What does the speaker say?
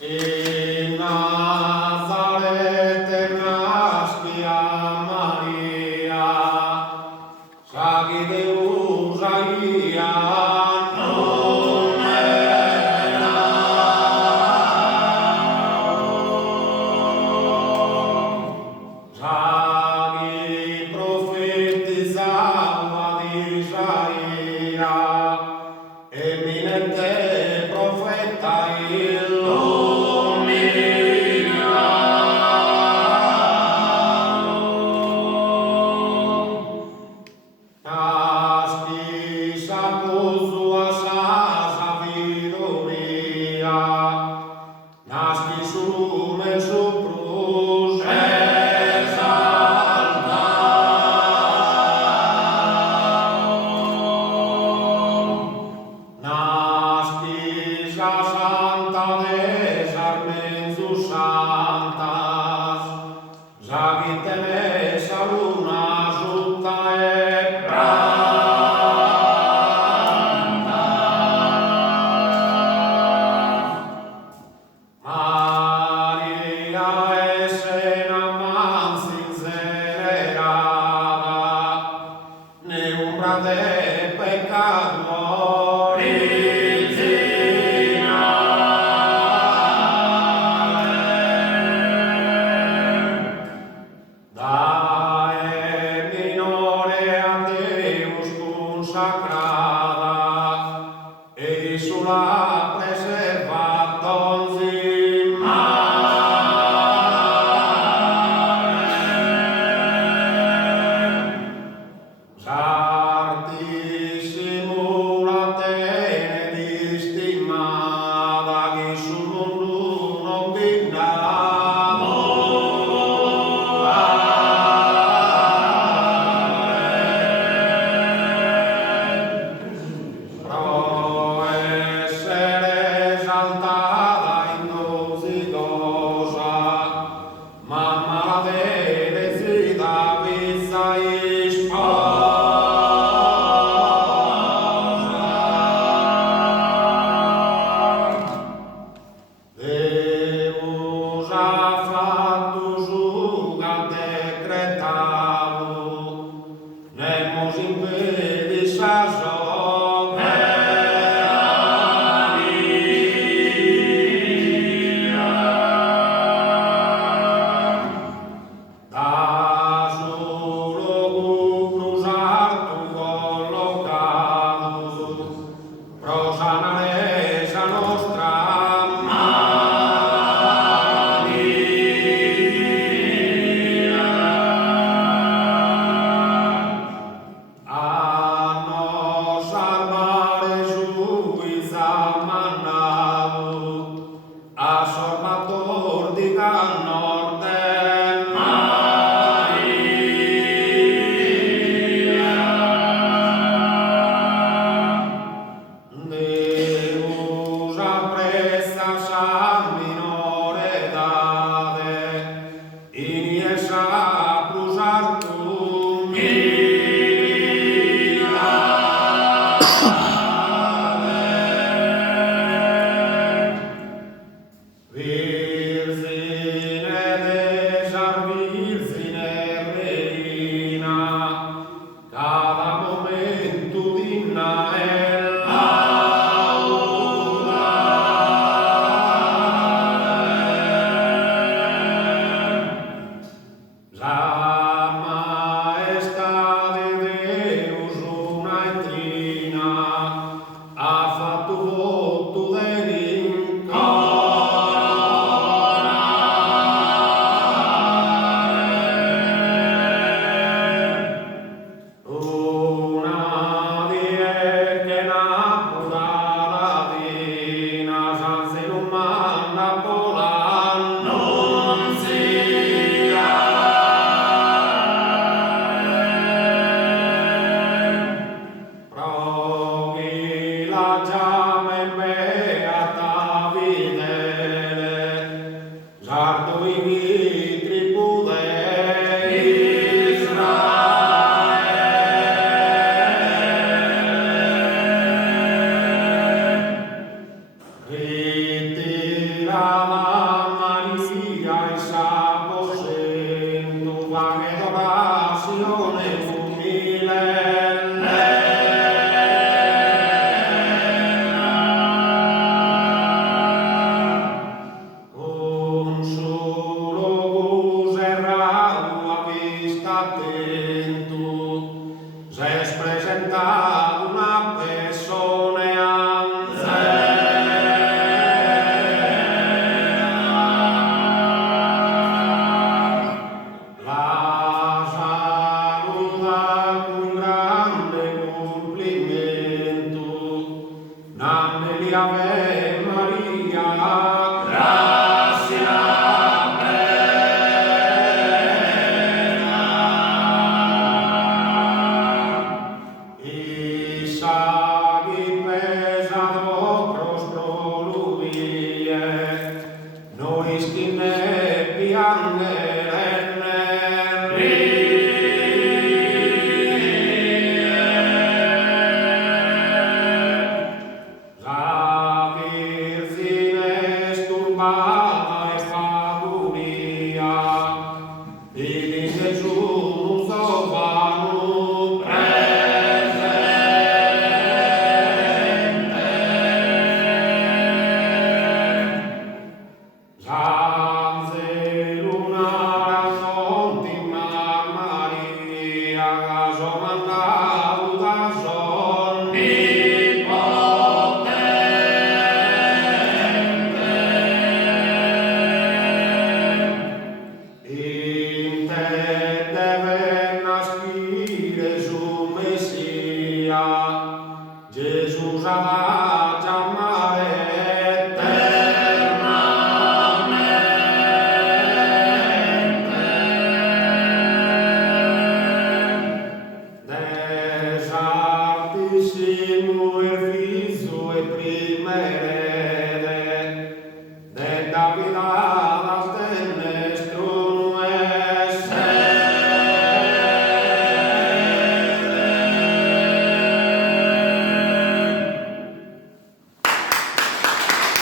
In Nazarete nascia Maria, saghi Deus aia saghi profetizava di Isaia, eminente profeta nasci su lume su cruz nasci sa santa des armenzus santas sagite mesa luna sutta e Maria essena mansin zenerava, ne umbra de peccator dae minore a Deus consacrada, e sulla preservat donzi Sartissimula tene distimada, chi sul mondo non bignamo. Pro essere esaltada in dosidosa, mamma la vede zita vista Deus ha fatto suga decretado, nemos impedis sa da solo cuprus artu collocatus, pro sanaresa nostra a presenta una persona la saluda con grande complimento, Nandeli Ave Maria, gracia Isagi pesado prostro luvie, nois kine piangerne la Virgine sturbata e fabulia, di Gesù sovanu Gesù va chiamare Des Altissimo e Figlio e Primo